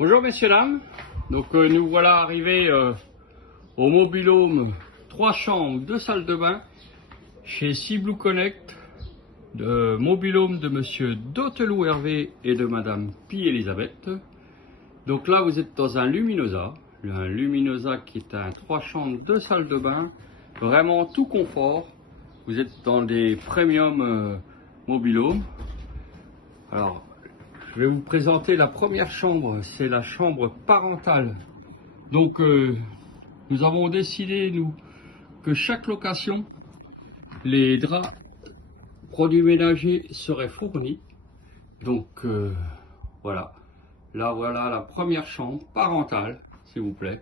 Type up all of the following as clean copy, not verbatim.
Bonjour messieurs dames, donc nous voilà arrivés au mobil-home 3 chambres, 2 salles de bain chez Sea Blue Connect, de mobil-home de monsieur Dotelou Hervé et de madame Pie Elisabeth. Donc là vous êtes dans un Luminosa qui est un 3 chambres, 2 salles de bain, vraiment tout confort. Vous êtes dans des premium mobil-home. Alors je vais vous présenter la première chambre, c'est la chambre parentale. Donc nous avons décidé que chaque location, les draps, produits ménagers seraient fournis. Donc voilà, là voilà la première chambre parentale, s'il vous plaît.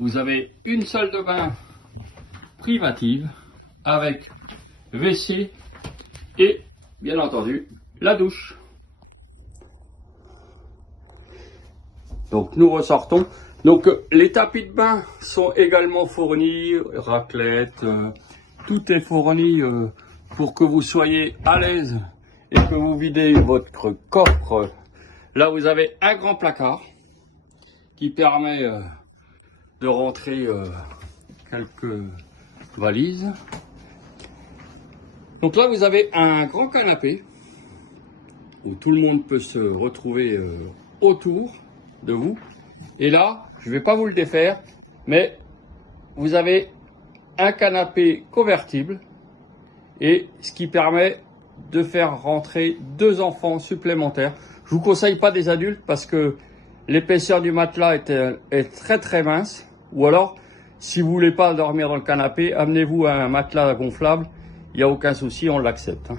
Vous avez une salle de bain privative avec WC et bien entendu la douche. Donc nous ressortons. Donc les tapis de bain sont également fournis, raclette, tout est fourni pour que vous soyez à l'aise et que vous videz votre coffre. Là vous avez un grand placard qui permet de rentrer quelques valises. Donc là vous avez un grand canapé où tout le monde peut se retrouver autour de vous. Et là, je ne vais pas vous le défaire, mais vous avez un canapé convertible et ce qui permet de faire rentrer 2 enfants supplémentaires. Je vous conseille pas des adultes parce que l'épaisseur du matelas est très très mince. Ou alors, si vous voulez pas dormir dans le canapé, amenez-vous un matelas gonflable. Il n'y a aucun souci, on l'accepte.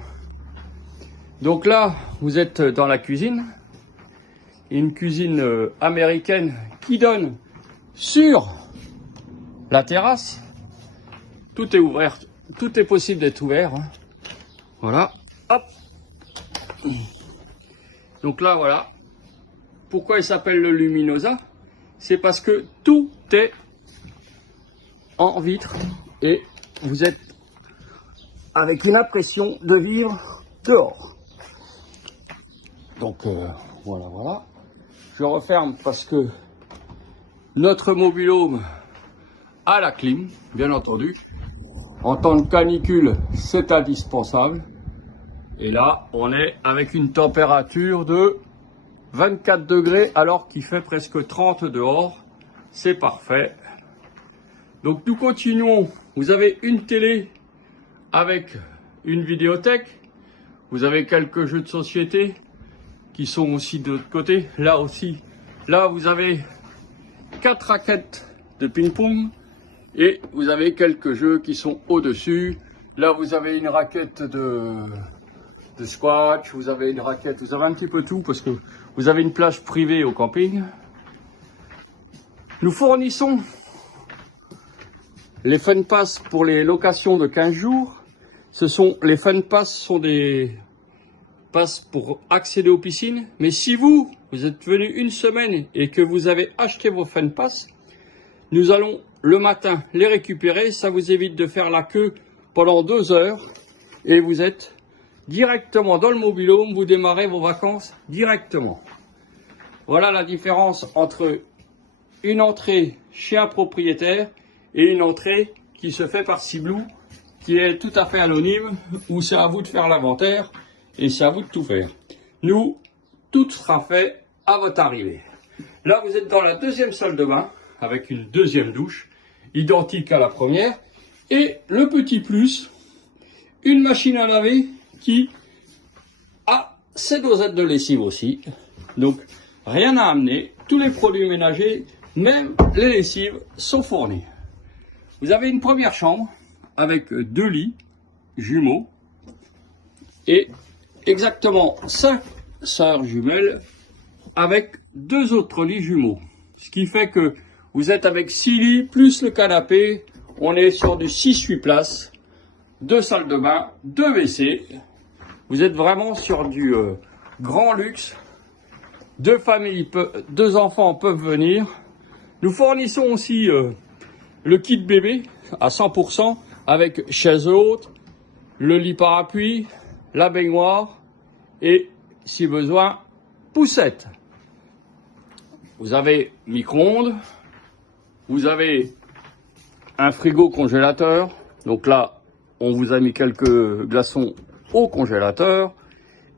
Donc là, vous êtes dans la cuisine. Une cuisine américaine qui donne sur la terrasse. Tout est ouvert, tout est possible d'être ouvert. Voilà, hop. Donc là, voilà. Pourquoi il s'appelle le Luminosa? C'est parce que tout est en vitre et vous êtes avec une impression de vivre dehors. Donc voilà, voilà. Je referme parce que notre mobil-home a la clim, bien entendu. En temps de canicule, c'est indispensable. Et là, on est avec une température de 24 degrés alors qu'il fait presque 30 dehors. C'est parfait. Donc nous continuons. Vous avez une télé avec une vidéothèque. Vous avez quelques jeux de société qui sont aussi de l'autre côté. Là aussi, là vous avez 4 raquettes de ping-pong et vous avez quelques jeux qui sont au-dessus. Là vous avez une raquette de squash, vous avez une raquette, vous avez un petit peu tout parce que vous avez une plage privée au camping. Nous fournissons les Fun Pass pour les locations de 15 jours. Les Fun Pass sont des passe pour accéder aux piscines, mais si vous êtes venu une semaine et que vous avez acheté vos Fun Pass, nous allons le matin les récupérer, ça vous évite de faire la queue pendant 2 heures et vous êtes directement dans le mobil-home, vous démarrez vos vacances directement. Voilà la différence entre une entrée chez un propriétaire et une entrée qui se fait par Sea Blue, qui est tout à fait anonyme, où c'est à vous de faire l'inventaire. Et c'est à vous de tout faire. Nous, tout sera fait à votre arrivée. Là, vous êtes dans la deuxième salle de bain, avec une deuxième douche, identique à la première. Et le petit plus, une machine à laver qui a ses dosettes de lessive aussi. Donc, rien à amener. Tous les produits ménagers, même les lessives, sont fournis. Vous avez une première chambre, avec 2 lits jumeaux. Et exactement 5 sœurs jumelles avec 2 autres lits jumeaux. Ce qui fait que vous êtes avec 6 lits plus le canapé. On est sur du 6-8 places, 2 salles de bain, 2 WC. Vous êtes vraiment sur du grand luxe. 2 familles, 2 enfants peuvent venir. Nous fournissons aussi le kit bébé à 100% avec chaise haute, le lit parapluie, la baignoire et, si besoin, poussette. Vous avez micro-ondes, vous avez un frigo congélateur. Donc là, on vous a mis quelques glaçons au congélateur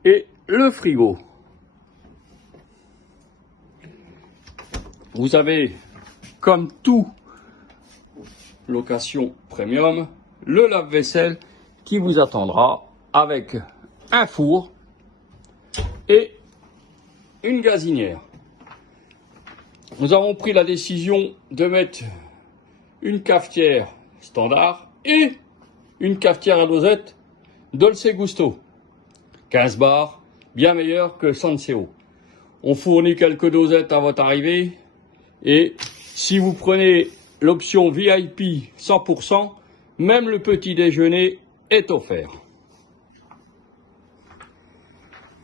et le frigo. Vous avez, comme tout location premium, le lave-vaisselle qui vous attendra avec un four et une gazinière. Nous avons pris la décision de mettre une cafetière standard et une cafetière à dosette Dolce Gusto. 15 bars, bien meilleur que Senseo. On fournit quelques dosettes à votre arrivée et si vous prenez l'option VIP 100%, même le petit déjeuner est offert.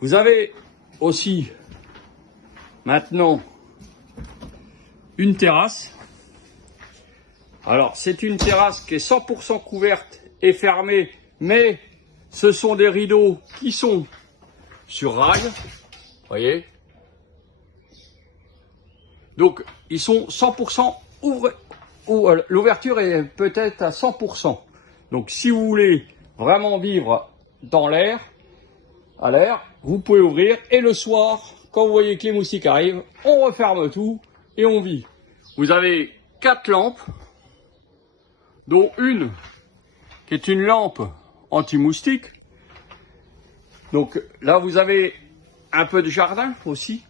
Vous avez aussi maintenant une terrasse. Alors c'est une terrasse qui est 100% couverte et fermée, mais ce sont des rideaux qui sont sur rail, voyez. Donc ils sont 100% ouverts. L'ouverture est peut-être à 100%. Donc si vous voulez vraiment vivre dans l'air, à l'air, vous pouvez ouvrir et le soir, quand vous voyez que les moustiques arrivent, on referme tout et on vit. Vous avez 4 lampes, dont une qui est une lampe anti-moustique. Donc là vous avez un peu de jardin aussi.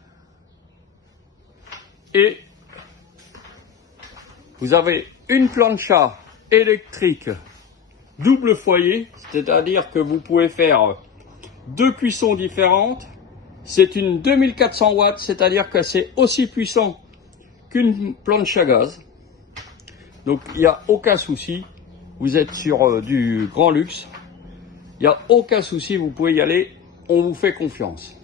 Et vous avez une plancha électrique double foyer, c'est-à-dire que vous pouvez faire 2 cuissons différentes. C'est une 2400 watts, c'est-à-dire que c'est aussi puissant qu'une planche à gaz. Donc il n'y a aucun souci, vous êtes sur du grand luxe. Il n'y a aucun souci, vous pouvez y aller, on vous fait confiance.